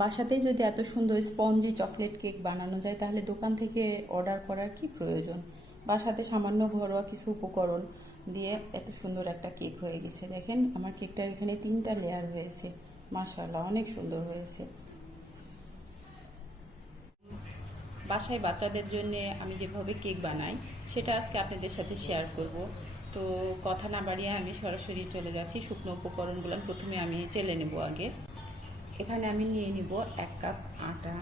বাসাতেই যদি এত সুন্দর স্পঞ্জি চকলেট কেক বানানো যায়, তাহলে দোকান থেকে অর্ডার করার কি প্রয়োজন? বাসাতে সামান্য ঘরোয়া কিছু উপকরণ দিয়ে এত সুন্দর একটা কেক হয়ে গেছে। দেখেন, আমার কেকটার এখানে তিনটা লেয়ার হয়েছে। মাশাল্লাহ অনেক সুন্দর হয়েছে। বাসায় বাচ্চাদের জন্য আমি যেভাবে কেক বানাই, সেটা আজকে আপনাদের সাথে শেয়ার করব। তো কথা না বাড়িয়ে আমি সরাসরি চলে যাচ্ছি। শুকনো উপকরণগুলো প্রথমে আমি চেলে নেব আগে। এখানে আমি নিয়ে নিব এক কাপ আটা।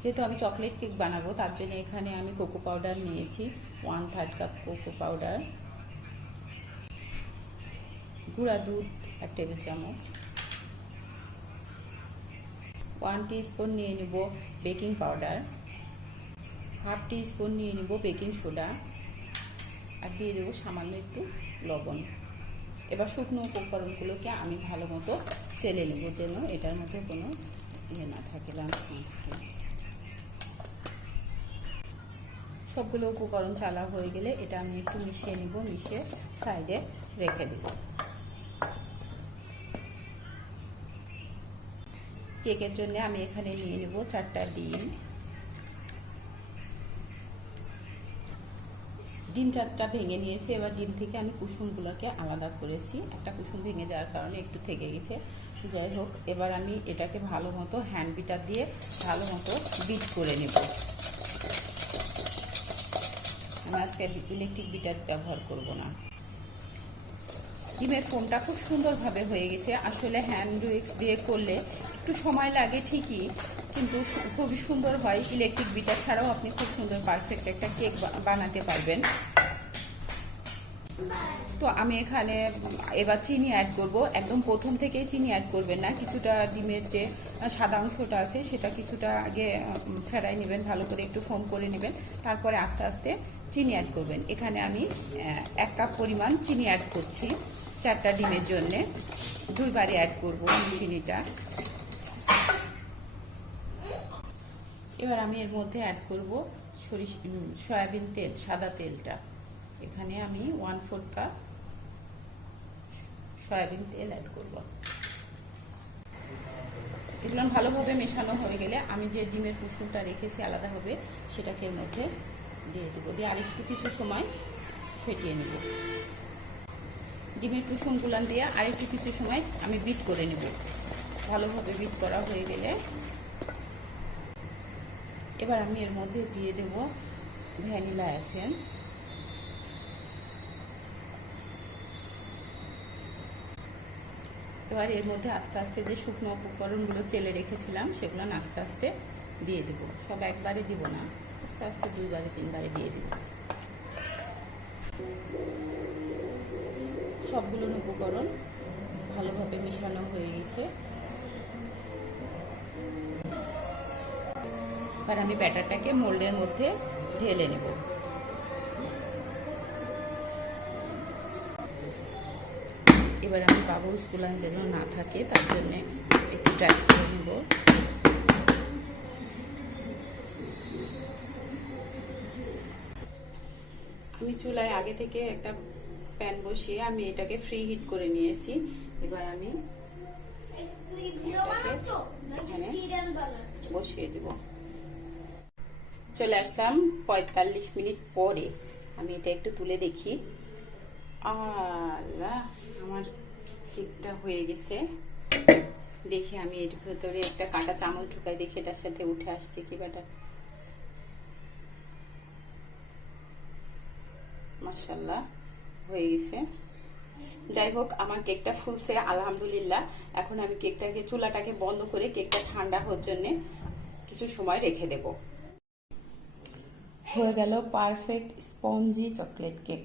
যেহেতু আমি চকলেট কেক বানাবো, তার জন্য এখানে আমি কোকো পাউডার নিয়েছি, one third cup cocoa powder. গুঁড়া দুধ, এক টেবিল চামচ। ওয়ান স্পুন নিয়ে নিব বেকিং পাউডার। হাফ স্পুন নিয়ে নিব বেকিং সোডা। আর দিয়ে দেবো সামান্য একটু লবণ। এবার শুকনো উপকরণগুলোকে আমি ভালো মতো চেলে নেব যেন এটার মধ্যে কোনো ইয়ে না থাকে সবগুলো উপকরণ চালা হয়ে গেলে এটা আমি একটু মিশিয়ে নিব, মিশিয়ে সাইডে রেখে দেব। কেকের জন্য আমি এখানে নিয়ে নেব চারটা ডিম। ডিম চারটা ভেঙে নিয়েছি। এবার ডিম থেকে আমি কুসুমগুলোকে আলাদা করেছি। একটা কুসুম ভেঙে যাওয়ার কারণে একটু থেকে গেছে। যাই হোক, এবার আমি এটাকে ভালো মতো হ্যান্ড বিটার দিয়ে ভালো মতো বিট করে নেব। আমি আজকে ইলেকট্রিক বিটার ব্যবহার করব না। ডিমের ফোনটা খুব সুন্দরভাবে হয়ে গেছে। আসলে হ্যান্ড উইক্স দিয়ে করলে একটু সময় লাগে ঠিকই, কিন্তু খুবই সুন্দর হয় ইলেকট্রিক বিটার ছাড়াও আপনি খুব সুন্দর পারফেক্ট একটা কেক বানাতে পারবেন। তো আমি এখানে, এবার চিনি অ্যাড করব। একদম প্রথম থেকেই চিনি অ্যাড করবেন না। কিছুটা ডিমের যে সাদা অংশটা আছে, সেটা কিছুটা আগে ফেরাই নেবেন, ভালো করে একটু ফোম করে নেবেন। তারপরে আস্তে আস্তে চিনি অ্যাড করবেন। এখানে আমি এক কাপ পরিমাণ চিনি অ্যাড করছি চারটা ডিমের জন্যে। দুইবারে অ্যাড করব চিনিটা। এবার আমি এর মধ্যে অ্যাড করব সরিষ সয়াবিন তেল, সাদা তেলটা। এখানে আমি ওয়ান ফোর কাপ সয়াবিন তেল অ্যাড করব। এগুলো ভালোভাবে মেশানো হয়ে গেলে আমি যে ডিমের কুসুমটা রেখেছি আলাদাভাবে সেটাকে এর মধ্যে দিয়ে দেবো। দিয়ে আরেকটু কিছু সময় ফেটিয়ে নেব। ডিমের কুসুমগুলান দিয়ে আরেকটু কিছু সময় আমি বিট করে নেব। ভালোভাবে বিট করা হয়ে গেলে এবার আমি এর মধ্যে দিয়ে দেব ভ্যানিলা এসেন্স। এবার এর মধ্যে আস্তে আস্তে যে শুকনো উপকরণগুলো চেলে রেখেছিলাম, সেগুলো আস্তে আস্তে দিয়ে দেব। সব একবারে দিব না। আস্তে আস্তে দুইবারে, তিনবারে দিয়ে দেব। সবগুলো উপকরণ ভালোভাবে মিশানো হয়ে গেছে। এবার আমি ব্যাটারটাকে মোল্ডের মধ্যে ঢেলে নেব। এবার আমি বাবুলস গুলান যেন না থাকে, তার জন্য একটু ড্রাই করে নেব। আমি চুলায় আগে থেকে একটা প্যান বসিয়ে আমি এটাকে ফ্রি হিট করে নিয়েছি। এবার আমি বসিয়ে দেব। চলে আসলাম পঁয়তাল্লিশ মিনিট পরে। আমি এটা একটু তুলে দেখি। আল্লাহ, আমার কেকটা হয়ে গেছে। দেখি আমি এর ভেতরে একটা কাঁটা চামচ ঢুকাই, দেখি এটার সাথে উঠে আসছে কি ব্যাটা মাসাল্লাহ হয়ে গেছে। যাই হোক, আমার কেকটা ফুলছে, আলহামদুলিল্লাহ। এখন আমি কেকটাকে, চুলাটাকে বন্ধ করে কেকটা ঠান্ডা হওয়ার জন্য কিছু সময় রেখে দেব। হয়ে গেল পারফেক্ট স্পঞ্জি চকলেট কেক।